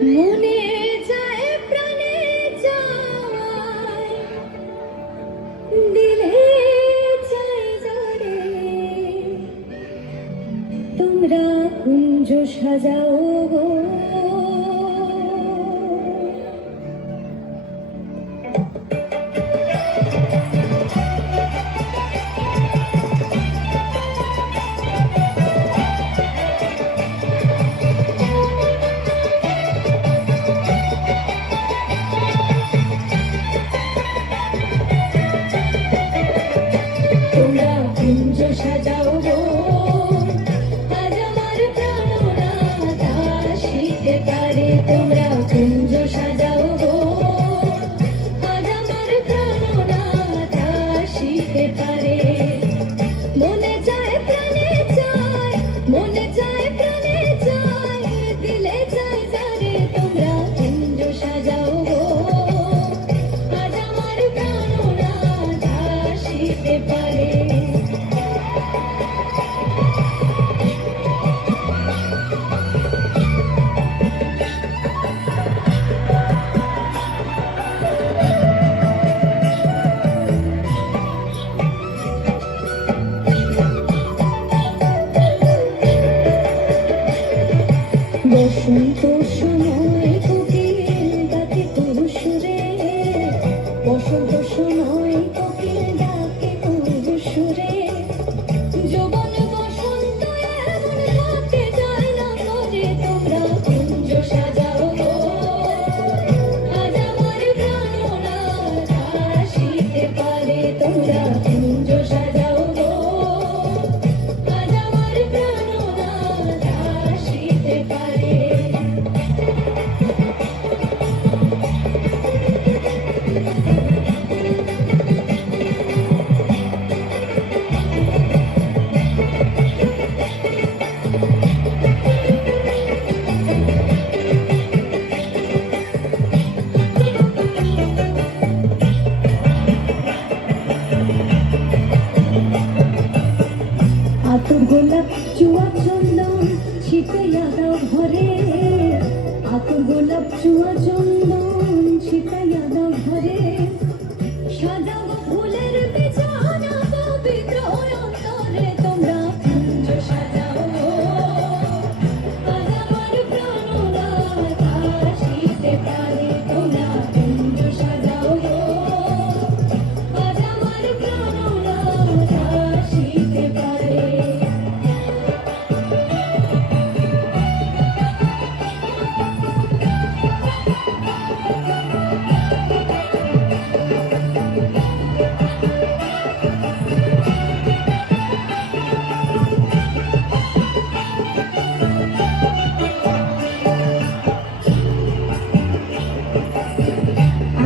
মনে যায় প্রাণে যায়, দিলে চাই জরে, তোমরা কুঞ্জ সাজাও গো। তোমরা কুঞ্জ সাজাও গো, আজ আমার প্রাণনাথ আসিতে পারে। তোমরা কুঞ্জ সাজাও গো, আজ আমার প্রাণনাথ আসিতে পারে। মনে যায় প্রাণে চায়, মনে যায় প্রাণে চায়, দিলে চাই যারে। তোমরা কুঞ্জ সাজাও গো, আজ আমার প্রাণনাথ আসিতে পারে। বসন্ত সময় কোকিল ডাকে কুসুরে, বসন্ত সময় কোকিল ডাকে কুসুরে। যৌবন বসন্ত এমন থাকতে যায় না করে। তোমরা কুঞ্জ সাজাও গো, আজ আমার প্রাণনাথ আসিতে পারে। তোমরা কুঞ্জ সাজাও গো, আজ আমার প্রাণনাথ আসিতে পারে। আতর গোলাপ চুয়া চন্দন ছিটাইয়া দাও ঘরে, আতর গোলাপ চুয়া চন্দন ছিটাইয়া দাও ঘরে। সাজাও ফুলের বিছানা পবিত্র অন্তরে। তোমরা কুঞ্জ সাজাও গো, আজ আমার প্রাণনাথ আসিতে পারে। তোমরা কুঞ্জ সাজাও গো, আজ আমার প্রাণনাথ আসিতে পারে।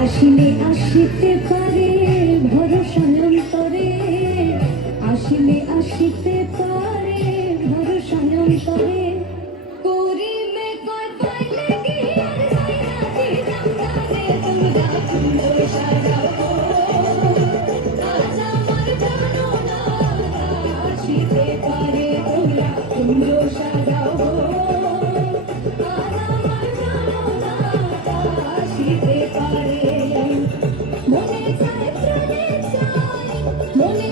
আসিলে আসিতে পারে ভরসা অন্তরে, আসিলে আসিতে পারে ভরসা অন্তরে। করিবে কয় পাইলে কি আর সাইরাজি জামদারে। তোমরা কুঞ্জ সাজাও গো, আজ আমার প্রাণনাথ আসিতে পারে। তোমরা কুঞ্জ সাজাও গো, আজ আমার প্রাণনাথ আসিতে পারে। মনে যায় প্রাণে চায়, মনে